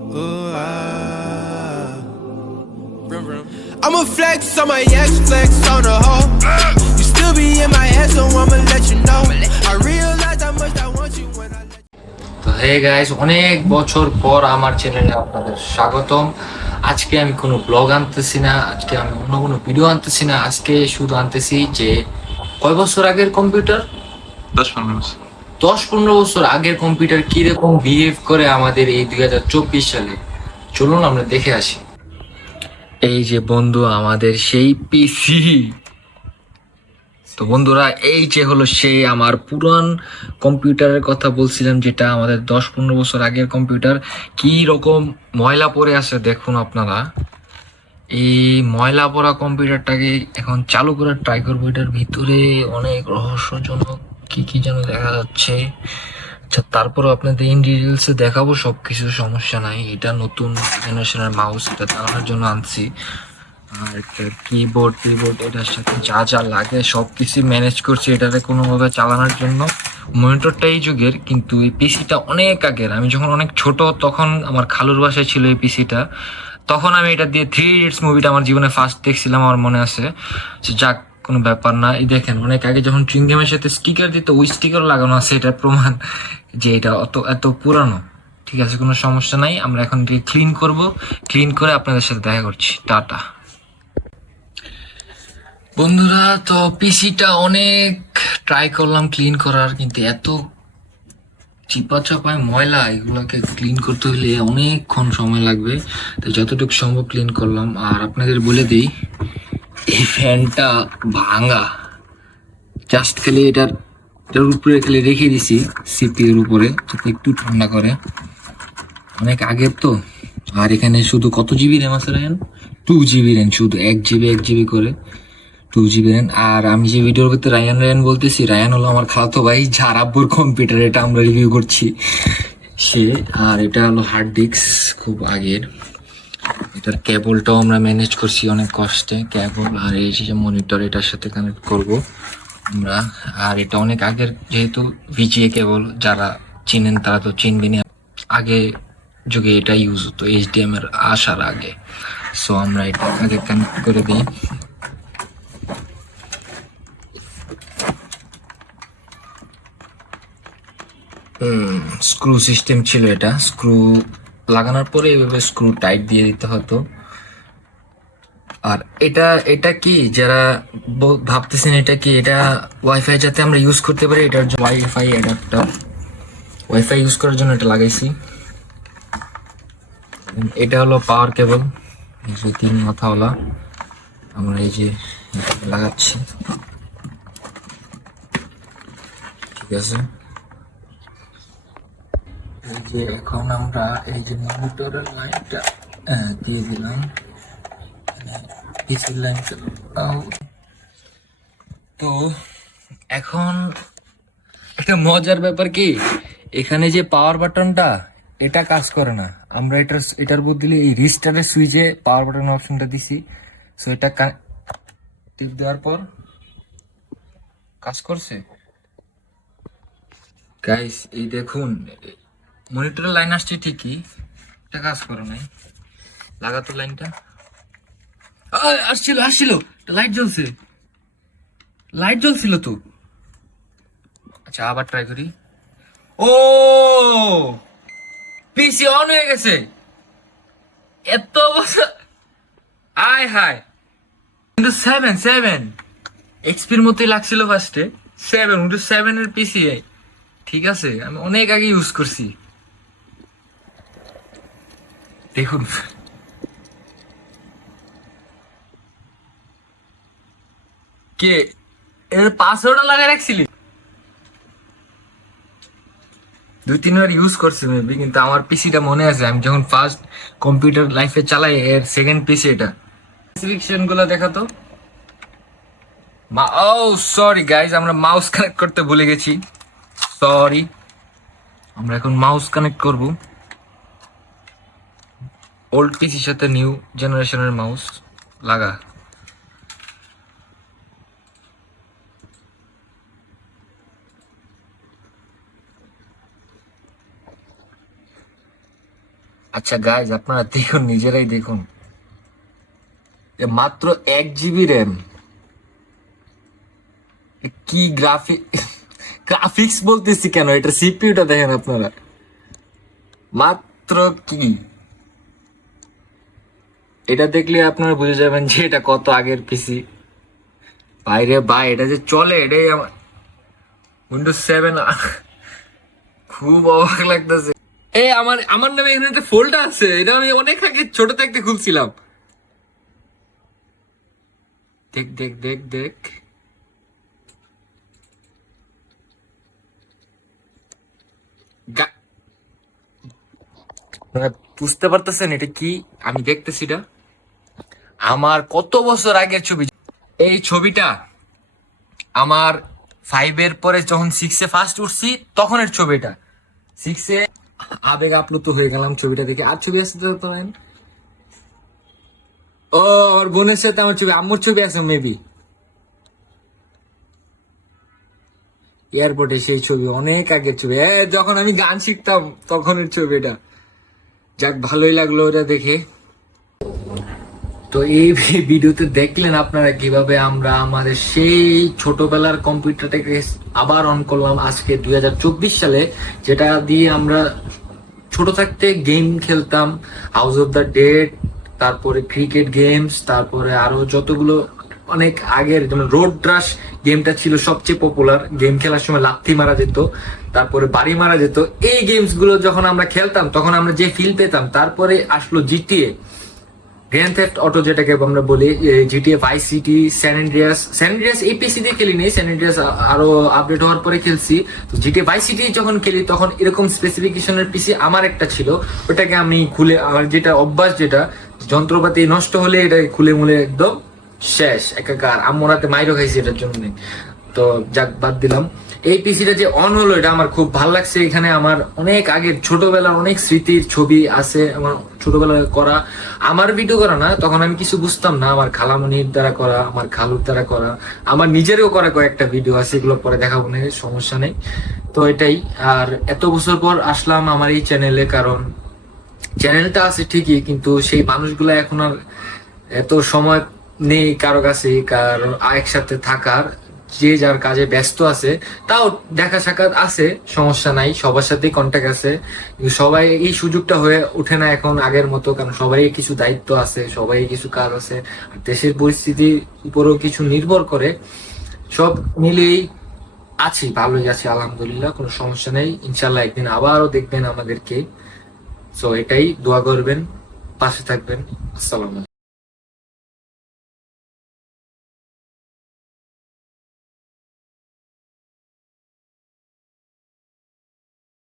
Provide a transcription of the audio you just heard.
Ooh, I'ma flex on my ex, flex on the hoe. You still be in my head, so I'ma let you know. I realize how much I want you when I let you. তো hey guys, অনেক বছর পর আমার চ্যানেলে আপনাদের স্বাগতম। আজকে আমি কোনো ব্লগ আনতেছি না, আজকে আমি অন্য কোনো ভিডিও আনতেছি না। আজকে শুধু আনতেছি যে কয় বছর আগের কম্পিউটার, 10-15 বছর। 10-15 বছর আগের কম্পিউটার কিরকম বিহেভ করে আমাদের এই 2024 সালে। চলুন আমরা দেখে আসি। এই যে বন্ধু আমাদের সেই পিসি। তো বন্ধুরা, এই যে হলো সেই আমার পুরান কম্পিউটারের কথা বলছিলাম, যেটা আমাদের 10-15 বছর আগের কম্পিউটার। কি রকম ময়লা পড়ে আছে দেখুন আপনারা। এই ময়লা পড়া কম্পিউটারটাকে এখন চালু করার ট্রাই করবো। এটার ভিতরে অনেক রহস্যজনক কি কি যেন দেখা যাচ্ছে। আচ্ছা, তারপরও আপনাদের ইন ডিটেলসে দেখাবো সবকিছু, সমস্যা নাই। এটা নতুন জেনারেশনের মাউস, এটা চালানোর জন্য আনছি। আর একটা কিবোর্ড এটার সাথে যা যা লাগে সবকিছু ম্যানেজ করছি এটারে কোনোভাবে চালানোর জন্য। মনিটরটা এই যুগের, কিন্তু এই পিসিটা অনেক আগের। আমি যখন অনেক ছোট তখন আমার খালুর বাসায় ছিল এই পিসিটা। তখন আমি এটা দিয়ে 3 Idiots মুভিটা আমার জীবনে ফার্স্ট দেখছিলাম, আমার মনে আছে। যাক, কোনো ব্যাপার না। এই দেখেন, অনেক আগে যখন চুইংগামের সাথে স্টিকার দিত, ওই স্টিকার লাগানো আছে, এটার প্রমাণ যে এটা এত পুরানো। ঠিক আছে, কোনো সমস্যা নাই। আমরা এখন ক্লিন করব, ক্লিন করে আপনাদের সাথে দেখা করছি। টাটা বন্ধুরা। তো পিসিটা অনেক ট্রাই করলাম ক্লিন করার, কিন্তু এত চিপা চাপায় ময়লা, এগুলোকে ক্লিন করতে হলে অনেকক্ষণ সময় লাগবে। তো যতটুকু সম্ভব ক্লিন করলাম। আর আপনাদের বলে দিই, এই ফ্যানটা ভাঙা। জাস্ট খালি এটার উপরে খালি রেখে দিছি সিপির উপরে, যাতে একটু ঠান্ডা করে। অনেক আগের তো। আর এখানে শুধু কত জিবি র্যাম আছে রায়ন? 2 GB র্যাম, শুধু 1 GB করে 2 GB র্যাম। আর আমি যে ভিডিওর ভিতরে রায়ান বলতেছি, রায়ান হলো আমার খালাতো ভাই, যার আব্বুর কম্পিউটার এটা আমরা রিভিউ করছি সে। আর এটা হলো হার্ড ডিস্ক, খুব আগের। এটার কেবলটাও আমরা ম্যানেজ করছি অনেক কষ্টে, কেবল। আর এই যে মনিটর, এটার সাথে কানেক্ট করব আমরা। আর এটা অনেক আগের, যেহেতু ভিজিএ কেবল, যারা চিনেন তারা তো চিনবেনই। আগে যুগে এটা ইউজ হতো এইচডিএম এর আসার আগে। সো আমরা এটা আগে কানেক্ট করে দিই। স্ক্রু সিস্টেম ছিল এটা। স্ক্রু লাগানোর পরে এইভাবে স্ক্রু টাইট দিয়ে দিতে হতো। আর এটা এটা কি, যারা ভাবতেছেন এটা কি, এটা ওয়াইফাই যাতে আমরা ইউজ করতে পারি, এটার জন্য ওয়াইফাই অ্যাডাপ্টার। ওয়াইফাই ইউজ করার জন্য এটা লাগাইছি। এটা হলো পাওয়ার কেবল, এই যে 3 মাথাওয়ালা। আমরা এই যে লাগাচ্ছি, ঠিক আছে। এই যে এখন আমরা এই যে মনিটরের লাইনটা দিয়ে দিলাম, পিসির লাইনটা। তো এখন একটা মজার ব্যাপার কি, এখানে যে পাওয়ার বাটনটা, এটা কাজ করে না। আমরা এটার বদলে এই রিস্টারের সুইচে পাওয়ার বাটনের অপশনটা দিছি। সো এটা টিপ দেওয়ার পর কাজ করছে। গাইস এই দেখুন, মনিটরের লাইন আসছে ঠিকই, এটা কাজ করে নাই। লাগাতো লাইনটা আসছিল, লাইট জ্বলছিল তো। আচ্ছা, আবার ট্রাই করি। ও, পিসি অন হয়ে গেছে। এত বছর, আয় হায়। কিন্তু 7 এক্সপির মতোই লাগছিল ফার্স্টে। 7 এর পিসি, ঠিক আছে, আমি অনেক আগে ইউজ করছি। দেখুন, কে এর পাসওয়ার্ড লাগাই রাখছিলি? 2-3 বার ইউজ করছি মেবি, কিন্তু আমার পিসিটা মনে আছে আমি যখন ফার্স্ট কম্পিউটার লাইফে চালাই, এর সেকেন্ড পিসি এটা। স্পেসিফিকেশন গুলো দেখাতো। ও সরি গাইজ, আমরা মাউস কানেক্ট করতে ভুলে গেছি, সরি। আমরা এখন মাউস কানেক্ট করব, ওল্ড পিসির সাথে নিউ জেনারেশনের মাউস লাগা। আচ্ছা গাইজ, আপনারা দেখুন, নিজেরাই দেখুন, মাত্র 1 GB র্যাম। কি গ্রাফিক্স বলতেছি কেন, এটা সিপিইউটা দেখেন আপনারা, মাত্র কি, এটা দেখলে আপনারা বুঝে যাবেন যে এটা কত আগের পিসি। বাইরে ভাই, এটা যে চলে, এটাই আমার উইন্ডোজ 7। খুব অবাক লাগতেছে। আমার আমার নামে এখানে একটা ফোল্ডার আছে, এটা আমি অনেক আগে ছোট থাকতে খুলছিলাম। দেখ দেখ দেখ দেখ, আপনারা বুঝতে পারতেছেন এটা কি আমি দেখতেছি? এটা আমার কত বছর আগের ছবি। এই ছবিটা আমার 5 পরে যখন 6 ফার্স্ট উঠছি তখনের ছবিটা। 6 আবেগ আপ্লুত হয়ে গেলাম ছবিটা দেখে। আর ছবি আছে তো তোলেন? ও, আমার বোনের সাথে আমার ছবি, আম্মুর ছবি আছে মেবি, এয়ারপোর্টে সেই ছবি, অনেক আগের ছবি, যখন আমি গান শিখতাম তখনের ছবি এটা। যাক, ভালোই লাগলো ওটা দেখে। তো এই ভিডিওতে দেখলেন আপনারা কিভাবে আমরা আমাদের সেই ছোটবেলার কম্পিউটারটাকে আবার অন করলাম আজকে 2024 সালে, যেটা দিয়ে আমরা ছোট থাকতে গেম খেলতাম, হাউস অফ দ্য ডেড, তারপরে ক্রিকেট গেমস, তারপরে আরো যতগুলো অনেক আগের, যেমন রোড রাশ গেমটা ছিল সবচেয়ে পপুলার। গেম খেলার সময় লাথি মারা যেত, তারপরে বাড়ি মারা যেত। এই গেমস গুলো যখন আমরা খেলতাম তখন আমরা যে ফিল পেতাম। তারপরে আসলো জিটিএ, গ্র্যান্ড থেফট অটো যেটাকে আমরা বলি, জিটিএ ভাইস সিটি, স্যান অ্যান্ড্রিয়াস এই পিসি দিয়ে খেলিনি, স্যান অ্যান্ড্রিয়াস আরো আপডেট হওয়ার পরে খেলছি। তো জিটিএ ভাইস সিটি যখন খেলি তখন এরকম স্পেসিফিকেশনের পিসি আমার একটা ছিল, ওটাকে আমি খুলে, আমার যেটা অভ্যাস, যেটা যন্ত্রপাতি নষ্ট হলে এটা খুলে মুলে একদম শেষ একাকার। আম্মুরাতে মাইরও খাইছি এটার জন্য। তো যাক, বাদ দিলাম। এই পিসিটা যে অন হলো এটা আমার খুব ভালো লাগছে। এখানে আমার অনেক আগের ছোটবেলার অনেক স্মৃতির ছবি আছে, আমার ছোটবেলায় করা, আমার ভিডিও করা না, তখন আমি কিছু বুঝতাম না, আমার খালামণির দ্বারা করা, আমার খালুর দ্বারা করা, আমার নিজেরও করা কয়েকটা ভিডিও আছে, এগুলো পরে দেখাবো না, সমস্যা নেই। তো এটাই। আর এত বছর পর আসলাম আমার এই চ্যানেলে, কারণ চ্যানেলটা আছে ঠিকই, কিন্তু সেই মানুষগুলো এখন আর এত সময় নেই কারো কাছে, কারণ একসাথে থাকার, যে যার কাজে ব্যস্ত আছে। তাও দেখা সাক্ষাৎ আছে, সমস্যা নাই, সবার সাথেই কন্ট্যাক্ট আছে, কিন্তু সবাই এই সুযোগটা হয়ে ওঠে না এখন আগের মতো, কারণ সবাই কিছু দায়িত্ব আছে, সবাই কিছু কাজ আছে, আর দেশের পরিস্থিতির উপরেও কিছু নির্ভর করে। সব মিলিয়েই আছি, ভালোই আছি আলহামদুলিল্লাহ, কোনো সমস্যা নেই। ইনশাল্লাহ একদিন আবারও দেখবেন আমাদেরকে। সো এটাই, দোয়া করবেন, পাশে থাকবেন। আসসালাম।